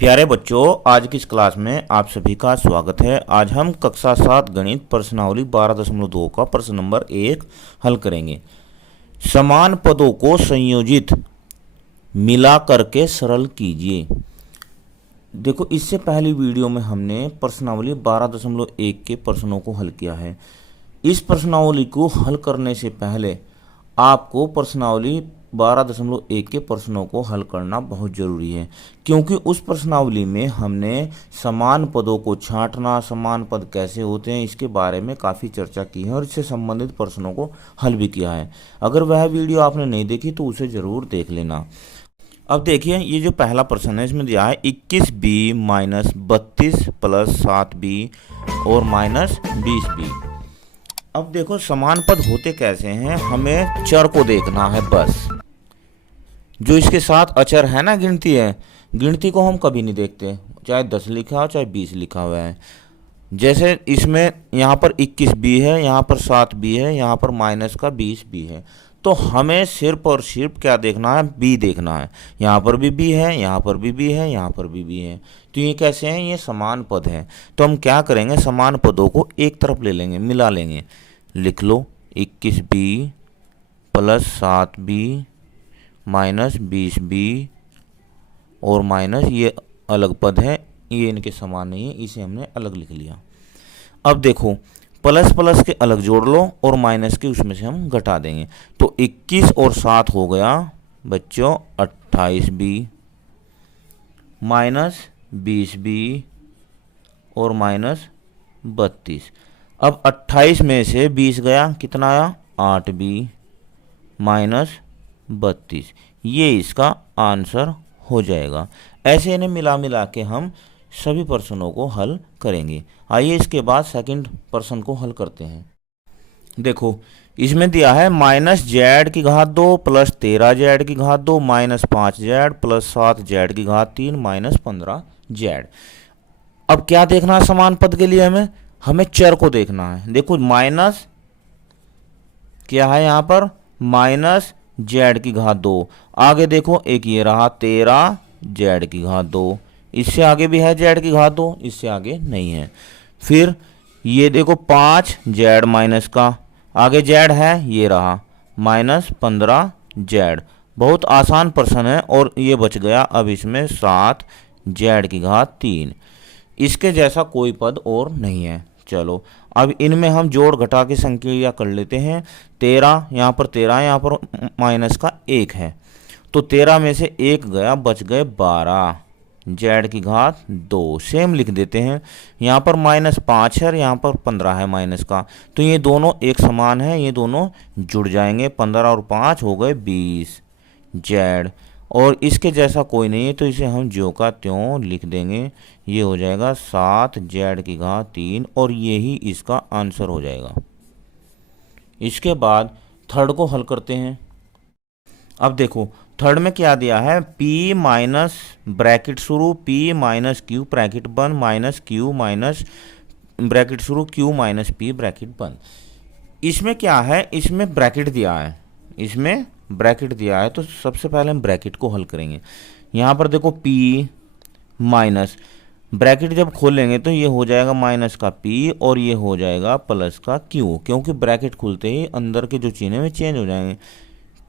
प्यारे बच्चों, आज की इस क्लास में आप सभी का स्वागत है। आज हम कक्षा 7 गणित प्रश्नावली 12.2 का प्रश्न नंबर 1 हल करेंगे। समान पदों को संयोजित मिला करके सरल कीजिए। देखो, इससे पहली वीडियो में हमने प्रश्नावली 12.1 के प्रश्नों को हल किया है। इस प्रश्नावली को हल करने से पहले आपको प्रश्नावली 12.1 के प्रश्नों को हल करना बहुत ज़रूरी है, क्योंकि उस प्रश्नावली में हमने समान पदों को छांटना, समान पद कैसे होते हैं, इसके बारे में काफ़ी चर्चा की है और इससे संबंधित प्रश्नों को हल भी किया है। अगर वह वीडियो आपने नहीं देखी तो उसे ज़रूर देख लेना। अब देखिए, ये जो पहला प्रश्न है इसमें दिया है 21b माइनस 32 प्लस 7b और माइनस 20b। अब देखो, समान पद होते कैसे हैं, हमें चर को देखना है बस। जो इसके साथ अचर है ना, गिनती है, गिनती को हम कभी नहीं देखते, चाहे 10 लिखा हो चाहे 20 लिखा हुआ है। जैसे इसमें यहाँ पर 21b है, यहाँ पर 7b है, यहाँ पर माइनस का 20b है। तो हमें सिर्फ और सिर्फ क्या देखना है, b देखना है। यहाँ पर भी b है, यहाँ पर भी b है, यहाँ पर भी b है। तो ये कैसे हैं, ये समान पद है। तो हम क्या करेंगे, समान पदों को एक तरफ ले लेंगे, मिला लेंगे। लिख लो 21b plus 7b minus 20b और माइनस, ये अलग पद है, ये इनके समान नहीं है, इसे हमने अलग लिख लिया। अब देखो, प्लस प्लस के अलग जोड़ लो और माइनस के उसमें से हम घटा देंगे। तो 21 और 7 हो गया बच्चों 28b माइनस 20b और माइनस 32। अब 28 में से 20 गया, कितना आया 8b माइनस 32। ये इसका आंसर हो जाएगा। ऐसे इन्हें मिला मिला के हम सभी प्रश्नों को हल करेंगे। आइए इसके बाद सेकंड प्रश्न को हल करते हैं। देखो, इसमें दिया है माइनस जेड की घात 2 प्लस 13 जेड की घात 2 माइनस 5 जेड प्लस 7 जेड की घात 3 माइनस 15 जेड। अब क्या देखना है समान पद के लिए, हमें चर को देखना है। देखो, माइनस क्या है यहाँ पर, माइनस जेड की घात 2। आगे देखो, एक ये रहा 13 जेड की घात 2, इससे आगे भी है जेड की घात 2, इससे आगे नहीं है। फिर ये देखो 5 जेड माइनस का, आगे जेड है, ये रहा माइनस 15 जेड। बहुत आसान प्रश्न है और ये बच गया। अब इसमें 7 जेड की घात 3, इसके जैसा कोई पद और नहीं है। चलो, अब इनमें हम जोड़ घटा के संक्रिया कर लेते हैं। 13 यहाँ पर 13, यहाँ पर माइनस का 1 है, तो 13 में से 1 गया, बच गए 12 जेड की घात 2। सेम लिख देते हैं, यहाँ पर माइनस 5 है और यहाँ पर 15 है माइनस का, तो ये दोनों एक समान है, ये दोनों जुड़ जाएंगे। 15 और 5 हो गए 20 जेड, और इसके जैसा कोई नहीं है, तो इसे हम ज्यों का त्यों लिख देंगे। ये हो जाएगा 7 जेड की घात 3 और यही इसका आंसर हो जाएगा। इसके बाद थर्ड को हल करते हैं। अब देखो, थर्ड में क्या दिया है, p माइनस ब्रैकेट शुरू p माइनस क्यू ब्रैकेट बंद माइनस क्यू माइनस ब्रैकेट शुरू q माइनस p ब्रैकेट बंद। इसमें क्या है, इसमें ब्रैकेट दिया है, इसमें ब्रैकेट दिया है, तो सबसे पहले हम ब्रैकेट को हल करेंगे। यहाँ पर देखो p माइनस, ब्रैकेट जब खोलेंगे तो ये हो जाएगा माइनस का p और ये हो जाएगा प्लस का q, क्योंकि ब्रैकेट खुलते ही अंदर के जो चिन्ह है वे चेंज हो जाएंगे।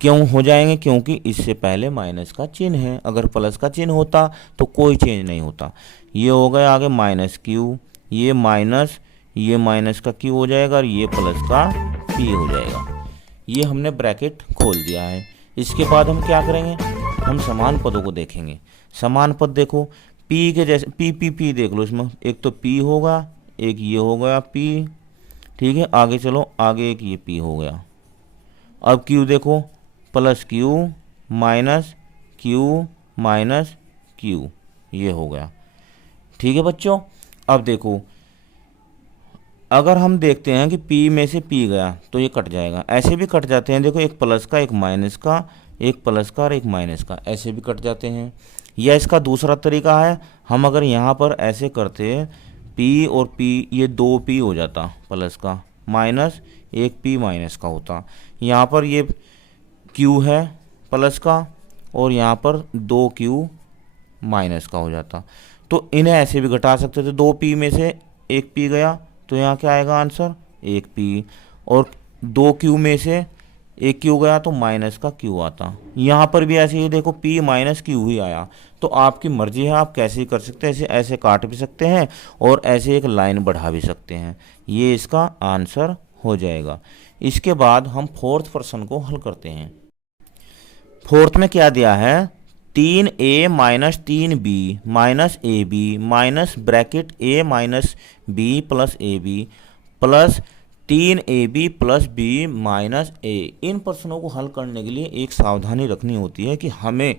क्यों हो जाएंगे, क्योंकि इससे पहले माइनस का चिन्ह है, अगर प्लस का चिन्ह होता तो कोई चेंज नहीं होता। ये हो गया आगे माइनस क्यू, ये माइनस का क्यू हो जाएगा और ये प्लस का p हो जाएगा। ये हमने ब्रैकेट खोल दिया है। इसके बाद हम क्या करेंगे, हम समान पदों को देखेंगे। समान पद देखो, p के जैसे p देख लो, इसमें एक तो p होगा, एक ये हो गया p, ठीक है। आगे चलो, आगे एक ये p हो गया। अब q देखो, प्लस क्यू माइनस क्यू, ये हो गया, ठीक है बच्चों। अब देखो, अगर हम देखते हैं कि p में से p गया तो ये कट जाएगा, ऐसे भी कट जाते हैं। देखो, एक प्लस का, एक माइनस का, एक प्लस का और एक माइनस का, ऐसे भी कट जाते हैं। या इसका दूसरा तरीका है, हम अगर यहाँ पर ऐसे करते p और p, ये 2p हो जाता प्लस का, माइनस एक p माइनस का होता। यहाँ पर ये q है प्लस का और यहाँ पर 2q माइनस का हो जाता। तो इन्हें ऐसे भी घटा सकते थे, 2p में से 1p गया तो यहाँ क्या आएगा आंसर 1p, और 2q में से 1q गया तो माइनस का q आता। यहाँ पर भी ऐसे ही देखो p माइनस q ही आया। तो आपकी मर्जी है, आप कैसे कर सकते हैं, ऐसे ऐसे काट भी सकते हैं और ऐसे एक लाइन बढ़ा भी सकते हैं। ये इसका आंसर हो जाएगा। इसके बाद हम फोर्थ प्रश्न को हल करते हैं। फोर्थ में क्या दिया है, 3a minus 3b minus A B minus bracket a minus b plus A B plus 3ab plus b minus a। इन प्रश्नों को हल करने के लिए एक सावधानी रखनी होती है कि हमें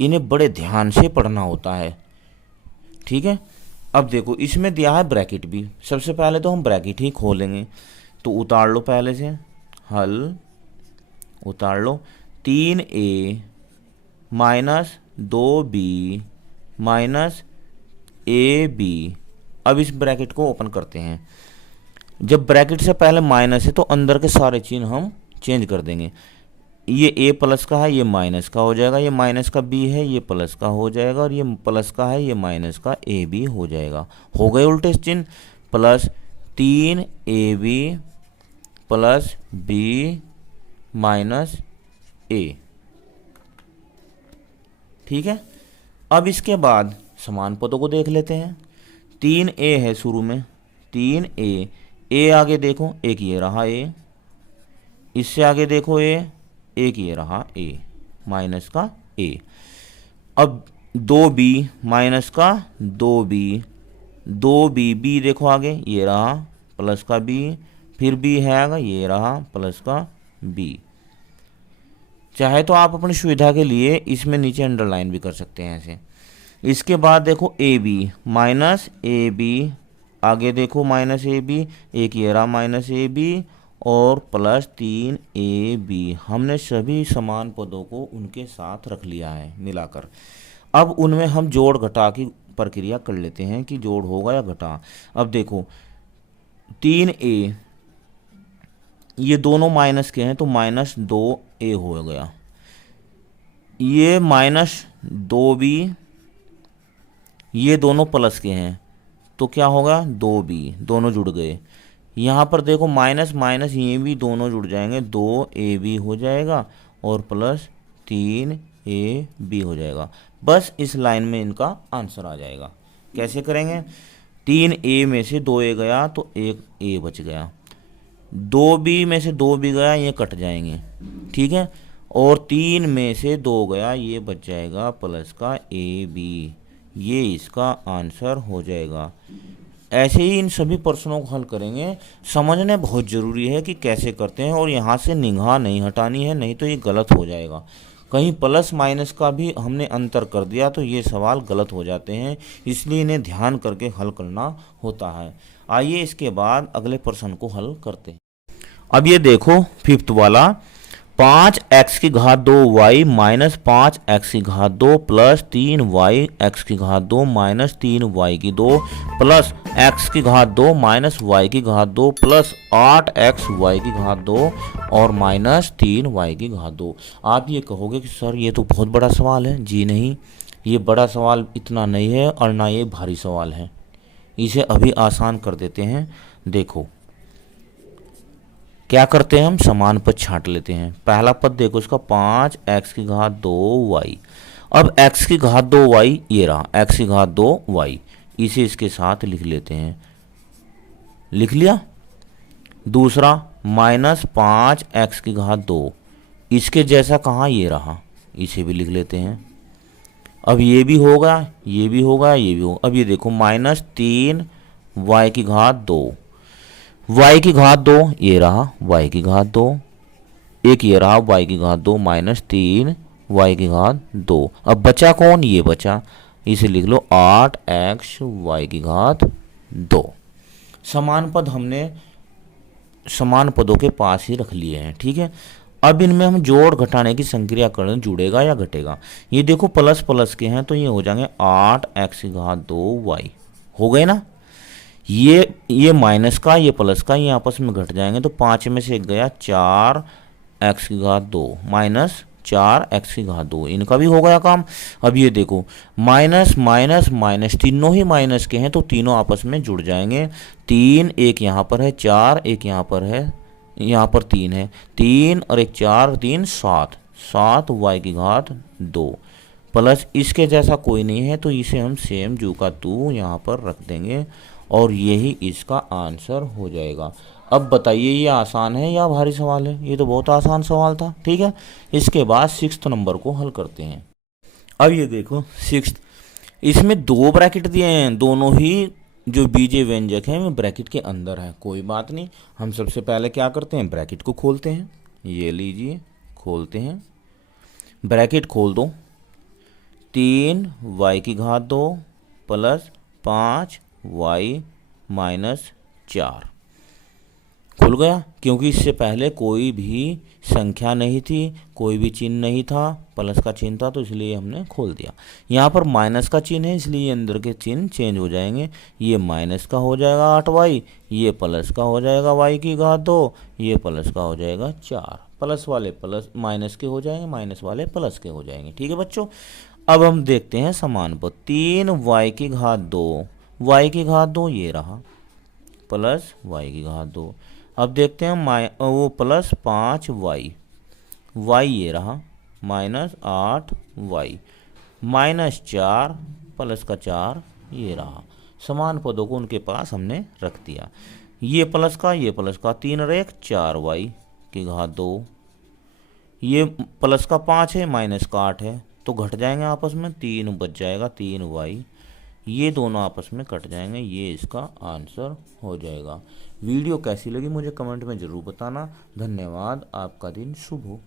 इन्हें बड़े ध्यान से पढ़ना होता है, ठीक है। अब देखो इसमें दिया है ब्रैकेट भी, सबसे पहले तो हम ब्रैकेट ही खोलेंगे। तो उतार लो पहले से, हल उतार लो, 3a minus 2b minus A B. अब इस ब्रैकेट को ओपन करते हैं। जब ब्रैकेट से पहले माइनस है तो अंदर के सारे चिन्ह हम चेंज कर देंगे। ये a प्लस का है, ये माइनस का हो जाएगा, ये माइनस का b है, ये प्लस का हो जाएगा, और ये प्लस का है, ये माइनस का ए बी हो जाएगा। हो गए उल्टे चिन्ह, plus 3ab plus b minus a, ठीक है। अब इसके बाद समान पदों को देख लेते हैं। 3a है शुरू में, 3a, a आगे देखो, एक ये रहा a, इससे आगे देखो a, एक ये रहा a माइनस का a। अब 2b माइनस का 2b, 2b, b देखो आगे ये रहा प्लस का b, फिर b है आगे ये रहा प्लस का b। चाहे तो आप अपनी सुविधा के लिए इसमें नीचे अंडरलाइन भी कर सकते हैं ऐसे। इसके बाद देखो A B minus A B, आगे देखो माइनस ए बी, एक ये रहा माइनस ए बी और प्लस 3ab। हमने सभी समान पदों को उनके साथ रख लिया है मिलाकर। अब उनमें हम जोड़ घटा की प्रक्रिया कर लेते हैं कि जोड़ होगा या घटा। अब देखो 3a, ये दोनों माइनस के हैं तो माइनस 2a हो गया, ये माइनस 2b, ये दोनों प्लस के हैं तो क्या होगा 2b, दोनों जुड़ गए। यहाँ पर देखो माइनस माइनस ये भी दोनों जुड़ जाएंगे, 2ab हो जाएगा और प्लस 3ab हो जाएगा। बस इस लाइन में इनका आंसर आ जाएगा। कैसे करेंगे, 3a में से 2a गया तो एक a बच गया, 2b में से 2b गया, ये कट जाएंगे, ठीक है, और 3 में से 2 गया, ये बच जाएगा प्लस का ab। ये इसका आंसर हो जाएगा। ऐसे ही इन सभी प्रश्नों को हल करेंगे। समझने बहुत ज़रूरी है कि कैसे करते हैं, और यहाँ से निगाह नहीं हटानी है, नहीं तो ये गलत हो जाएगा। कहीं प्लस माइनस का भी हमने अंतर कर दिया तो ये सवाल गलत हो जाते हैं, इसलिए इन्हें ध्यान करके हल करना होता है। आइए इसके बाद अगले प्रश्न को हल करते हैं। अब ये देखो फिफ्थ वाला, 5x की घात 2y माइनस 5x की घात 2 प्लस 3y x की घात 2 माइनस 3y की 2 प्लस x की घात 2 माइनस y की घात 2 प्लस 8x y की घात 2 और माइनस 3y की घात 2। आप ये कहोगे कि सर ये तो बहुत बड़ा सवाल है। जी नहीं, ये बड़ा सवाल इतना नहीं है और ना ये भारी सवाल है। इसे अभी आसान कर देते हैं। देखो क्या करते हैं, हम समान पद छांट लेते हैं। पहला पद देखो इसका 5x की घात 2y। अब x की घात 2y ये रहा, x की घात 2y, इसे इसके साथ लिख लेते हैं। लिख लिया। दूसरा माइनस 5x की घात 2, इसके जैसा कहाँ ये रहा, इसे भी लिख लेते हैं। अब ये भी होगा, ये भी होगा, ये भी होगा। अब ये देखो माइनस 3y की घात 2, y की घात 2 ये रहा, y की घात 2, एक ये रहा y की घात 2 माइनस 3y की घात 2। अब बचा कौन, ये बचा, इसे लिख लो 8x y की घात 2। समान पद हमने समान पदों के पास ही रख लिए हैं, ठीक है। अब इनमें हम जोड़ घटाने की संक्रिया करें, जुड़ेगा या घटेगा। ये देखो प्लस प्लस के हैं तो ये हो जाएंगे 8x की घात 2y, हो गए ना। ये माइनस का, ये प्लस का, ये आपस में घट जाएंगे तो 5 में से एक गया, 4x की घात 2 माइनस 4x⁻², इनका भी हो गया काम। अब ये देखो माइनस माइनस माइनस तीनों ही माइनस के हैं तो तीनों आपस में जुड़ जाएंगे। 3 एक यहाँ पर है, 4 एक यहाँ पर है, यहाँ पर 3 है, 3 और 1 4 3 7, 7y⁻², प्लस इसके जैसा कोई नहीं है तो इसे हम सेम जू का तू यहाँ पर रख देंगे और यही इसका आंसर हो जाएगा। अब बताइए ये आसान है या भारी सवाल है? ये तो बहुत आसान सवाल था। ठीक है, इसके बाद 6th नंबर को हल करते हैं। अब ये देखो 6th, इसमें 2 ब्रैकेट दिए हैं, दोनों ही जो बीजे व्यंजक हैं वो ब्रैकेट के अंदर है। कोई बात नहीं, हम सबसे पहले क्या करते हैं, ब्रैकेट को खोलते हैं। ये लीजिए, खोलते हैं, ब्रैकेट खोल दो। 3y⁻² प्लस 5y−4 खुल गया, क्योंकि इससे पहले कोई भी संख्या नहीं थी, कोई भी चिन्ह नहीं था, प्लस का चिन्ह था, तो इसलिए हमने खोल दिया। यहाँ पर माइनस का चिन्ह है इसलिए अंदर के चिन्ह चेंज हो जाएंगे। ये माइनस का हो जाएगा 8y, ये प्लस का हो जाएगा y⁻², ये प्लस का हो जाएगा 4। प्लस वाले प्लस माइनस के हो जाएंगे, माइनस वाले प्लस के हो जाएंगे। ठीक है बच्चों, अब हम देखते हैं समान पर। 3y⁻², y⁻² ये रहा, प्लस y⁻²। अब देखते हैं वो प्लस 5y, y ये रहा, -8y, -4 प्लस का 4 ये रहा। समान पदों को उनके पास हमने रख दिया। ये प्लस का 3 और 1 4y⁻², ये प्लस का 5 है, माइनस का 8 है, तो घट जाएंगे आपस में, 3 बच जाएगा, 3y, ये दोनों आपस में कट जाएंगे, ये इसका आंसर हो जाएगा। वीडियो कैसी लगी मुझे कमेंट में ज़रूर बताना। धन्यवाद, आपका दिन शुभ हो।